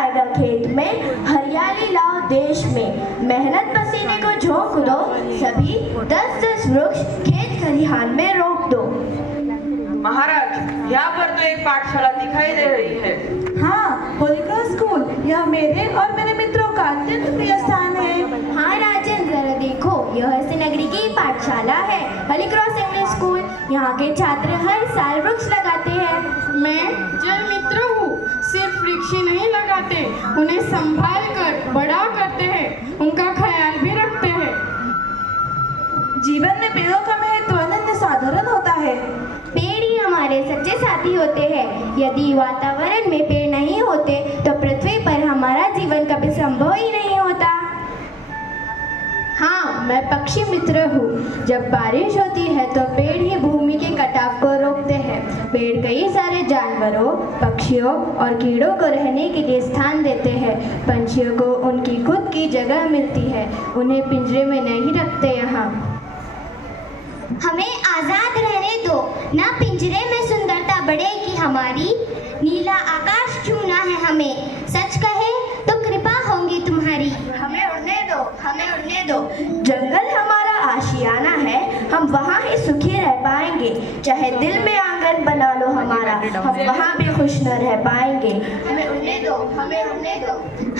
आएगा खेत में, हरियाली लाओ देश में, मेहनत पसीने को झोंक दो, सभी 10-10 वृक्ष खेत खलिहान में रोक दो। महाराज, यहाँ पर तो एक पाठशाला दिखाई दे रही है। हाँ, होली क्रॉस स्कूल, यह मेरे और मेरे मित्रों का अत्यंत प्रिय स्थान है। हाँ राजन, जरा देखो, यह नगरी की पाठशाला है, होली क्रॉस इंग्लिश स्कूल। यहाँ के छात्र हर साल वृक्ष लगाते हैं। मैं जल मित्र हूँ, सिर्फ वृक्ष ही नहीं लगाते, उन्हें संभाल कर बड़ा करते हैं, उनका ख्याल भी रखते हैं। जीवन में पेड़ों का महत्व अनन्य साधारण होता है। पेड़ ही हमारे सच्चे साथी होते हैं। यदि वातावरण में पेड़ नहीं होते तो पृथ्वी पर हमारा जीवन कभी संभव ही नहीं होता। हाँ, मैं पक्षी मित्र हूँ। जब बारिश होती है तो पेड़ ही भूमि के कटाव को रोकते हैं। पेड़ कई सारे जानवरों, पक्षियों और कीड़ों को रहने के लिए स्थान देते हैं। पंछियों को उनकी खुद की जगह मिलती है, उन्हें पिंजरे में नहीं रखते। यहाँ हमें आजाद रहने दो, ना पिंजरे में सुंदरता बढ़ेगी हमारी, नीला आकाश छूना है हमें, सच कहे तो कृपा होगी तुम्हारी। हमें उड़ने दो, हमें उड़ने दो। जंगल हमारा आशियाना है, हम वहाँ ही सुखी रह पाएंगे। चाहे दिल में आंगन बना लो हमारा, हम वहाँ भी खुश न रह पाएंगे। हमें उड़ने दो, हमें उड़ने दो।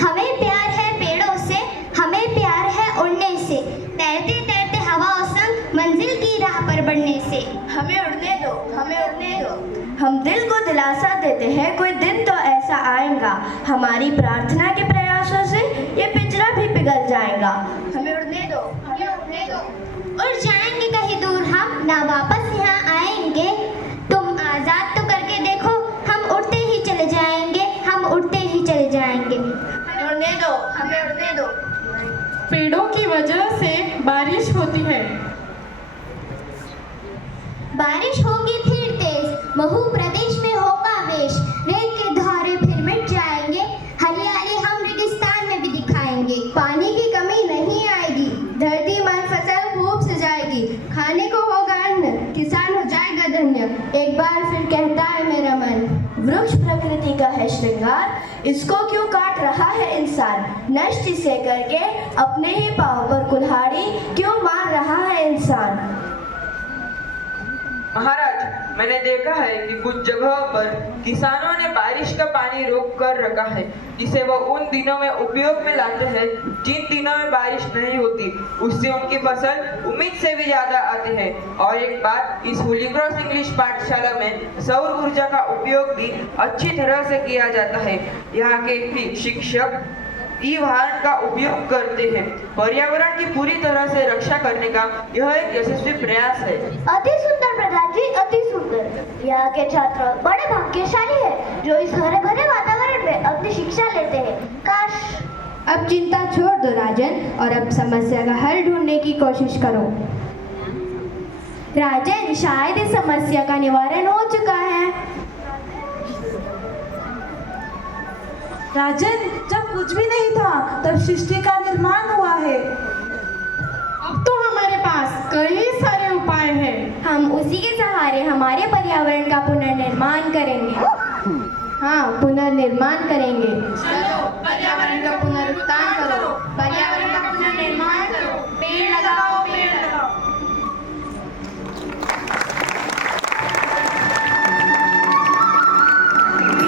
हमें प्यार है पेड़ों से, हमें प्यार है उड़ने से, तैरते तैरते हवाओं संग मंजिल की राह पर बढ़ने से। हमें उड़ने दो, हमें उड़ने दो। हम दिल को दिलासा देते हैं, कोई दिन तो ऐसा आएगा, हमारी प्रार्थना के प्रयासों से ये पिंजरा भी पिघल जाएगा। हमें उड़ने दो, हमें उड़ने दो। उड़ जाएंगे कहीं दूर हम, ना वापस यहाँ आएंगे, तुम आजाद तो करके देखो, हम उड़ते ही चले जाएंगे, हम उड़ते ही चले जाएंगे। हमें उड़ने दो, हमें उड़ने दो। पेड़ों की वजह से बारिश होती है। बारिश होगी फिर तेज, महू प्रदेश में होगा वेश, रेत के धारे फिर मिट जाएंगे, हरियाली हम रेगिस्तान में भी दिखाएंगे। पानी की कमी नहीं आएगी, धरती मन फसल खूब सजाएगी, खाने को होगा अन्न, किसान हो जाएगा धन्य। एक बार फिर कहता है मेरा मन, वृक्ष प्रकृति का है श्रृंगार, इसको क्यों काट रहा है इंसान, नष्ट इसे करके अपने ही पांव पर कुल्हाड़ी क्यों मार रहा है इंसान। महाराज, मैंने देखा है कि कुछ जगहों पर किसानों ने बारिश का पानी रोक कर रखा है, जिसे वो उन दिनों में उपयोग में लाते हैं जिन दिनों में बारिश नहीं होती। उससे उनकी फसल उम्मीद से भी ज्यादा आती है। और एक बात, इस होली क्रॉस इंग्लिश पाठशाला में सौर ऊर्जा का उपयोग भी अच्छी तरह से किया जाता है। यहाँ के शिक्षक ई वाहन का उपयोग करते हैं। पर्यावरण की पूरी तरह से रक्षा करने का यह एक यशस्वी प्रयास है। अति सुंदर प्रधान जी, अति सुंदर। यहाँ के छात्र बड़े भाग्यशाली हैं जो इस हरे भरे वातावरण में अपनी शिक्षा लेते हैं। काश। अब चिंता छोड़ दो राजन, और अब समस्या का हल ढूंढने की कोशिश करो। राजन, शायद इस समस्या का निवारण हो चुका है। राजन, जब कुछ भी नहीं था तब सृष्टि का निर्माण हुआ है। अब तो हमारे पास कई सारे उपाय हैं। हम उसी के सहारे हमारे पर्यावरण का पुनर्निर्माण करेंगे। हाँ, पुनर्निर्माण करेंगे। चलो